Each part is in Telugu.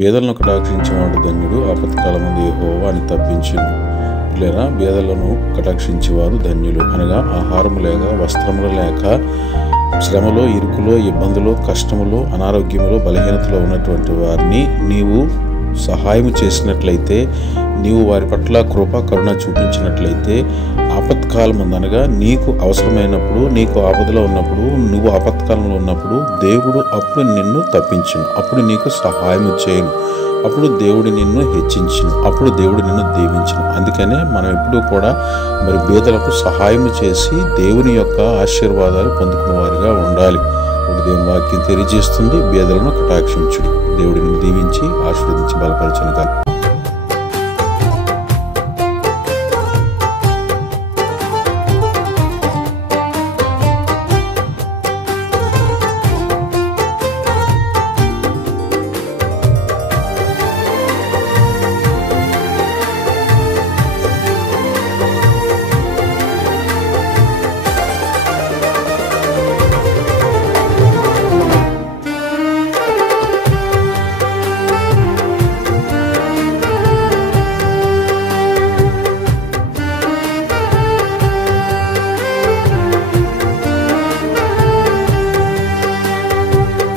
బేదలను కటాక్షించేవాడు ధన్యుడు, ఆపత్కాలమందు యెహోవా అని తప్పించును. లేదా బేదలను కటాక్షించేవారు ధన్యులు అనగా ఆహారము లేక, వస్త్రములు లేక, శ్రమలో, ఇరుకులో, ఇబ్బందులో, కష్టములో, అనారోగ్యములో, బలహీనతలో ఉన్నటువంటి వారిని నీవు సహాయం చేసినట్లయితే, నీవు వారి పట్ల కృప కరుణ చూపించినట్లయితే, ఆపత్కాలమందు అనగా నీకు అవసరమైనప్పుడు, నీకు ఆపదలో ఉన్నప్పుడు, నువ్వు ఆపత్కాలంలో ఉన్నప్పుడు దేవుడు అప్పుడు నిన్ను తప్పించును, అప్పుడు నీకు సహాయం చేయను, అప్పుడు దేవుడు నిన్ను హెచ్చించును, అప్పుడు దేవుడు నిన్ను దీవించును. అందుకనే మనం ఎప్పుడూ కూడా బేదలకు సహాయం చేసి దేవుని యొక్క ఆశీర్వాదాలు పొందుకున్న వారిగా ఉండాలి. ఇప్పుడు దేవుని వాక్యం తెలియజేస్తుంది, బేదలను కటాక్షించుడు. దేవుడిని దీవించి ఆశీర్వదించి బలపరచును కాదు.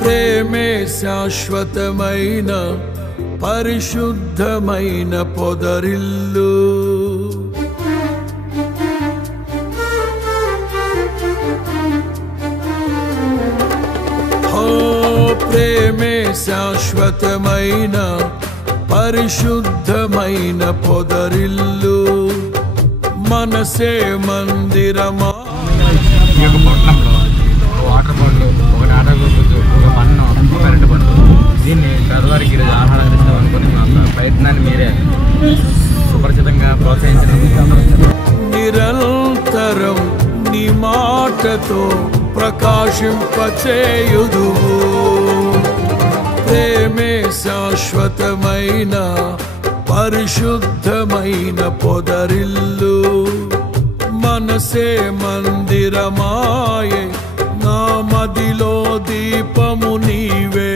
ప్రేమే శాశ్వతమైన పరిశుద్ధమైన పొదరిల్లు. ప్రేమే శాశ్వతమైన పరిశుద్ధమైన పొదరిల్లు. మనసే మందిరమా. వాటర్ బాటిల్, ఒకటి ఆటో గుర్తు, ఒక పన్ను, ఒక కరెంటు పండు. దీన్ని పేదవారికి ఈరోజు ఆహారం ఇస్తామనుకుని మా ప్రయత్నాన్ని మీరే సుపరిచితంగా ప్రోత్సహించడం. నిరంతరం నీ మాటతో ప్రకాశింపచేయుదువు. ప్రేమే శాశ్వతమైన పరిశుద్ధమైన పొదరిల్లు. మనసే మందిరమాయే, నా మదిలో దీపము నీవే.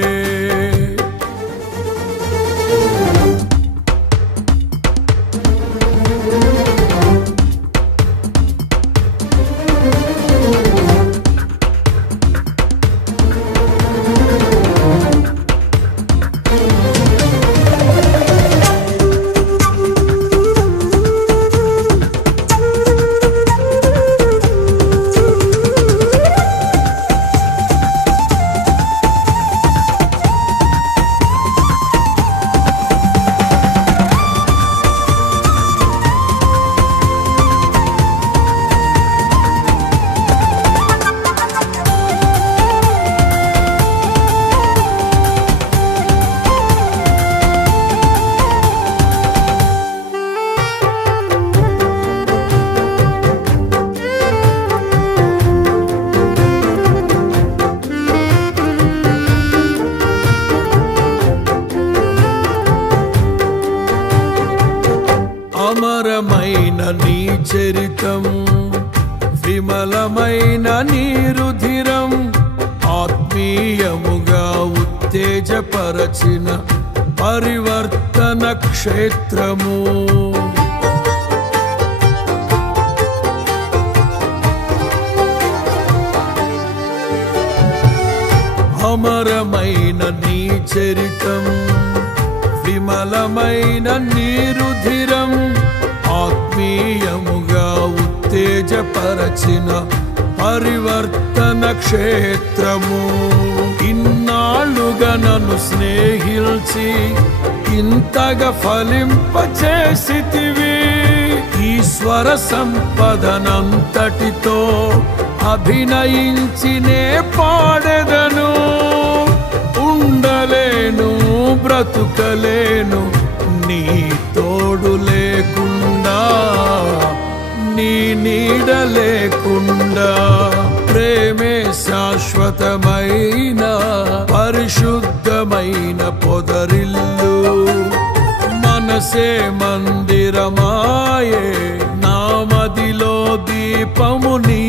అమరమైన నీ చరితం, విమలమైన నీ రుధిరం, ఆత్మీయముగా ఉత్తేజపరచిన పరివర్తన క్షేత్రము. అమరమైన నీ చరితం, విమలమైన నీ రుధిరం, ఆత్మీయముగా ఉత్తేజపరచిన పరివర్తన క్షేత్రము. ఇన్నాళ్ళుగా నన్ను స్నేహిల్చి ఇంతగా ఫలింపచేసితివి. ఈశ్వర సంపదనంతటితో అభినయించినే పాడెదను. ఉండలేను, బ్రతుకలేను నీ తోడు లేకుండా, నీ నీడ లేకుండా. ప్రేమే శాశ్వతమైన పరిశుద్ధమైన పొదరిల్లు. మనసే మందిరమాయే, నా మదిలో దీపము నీ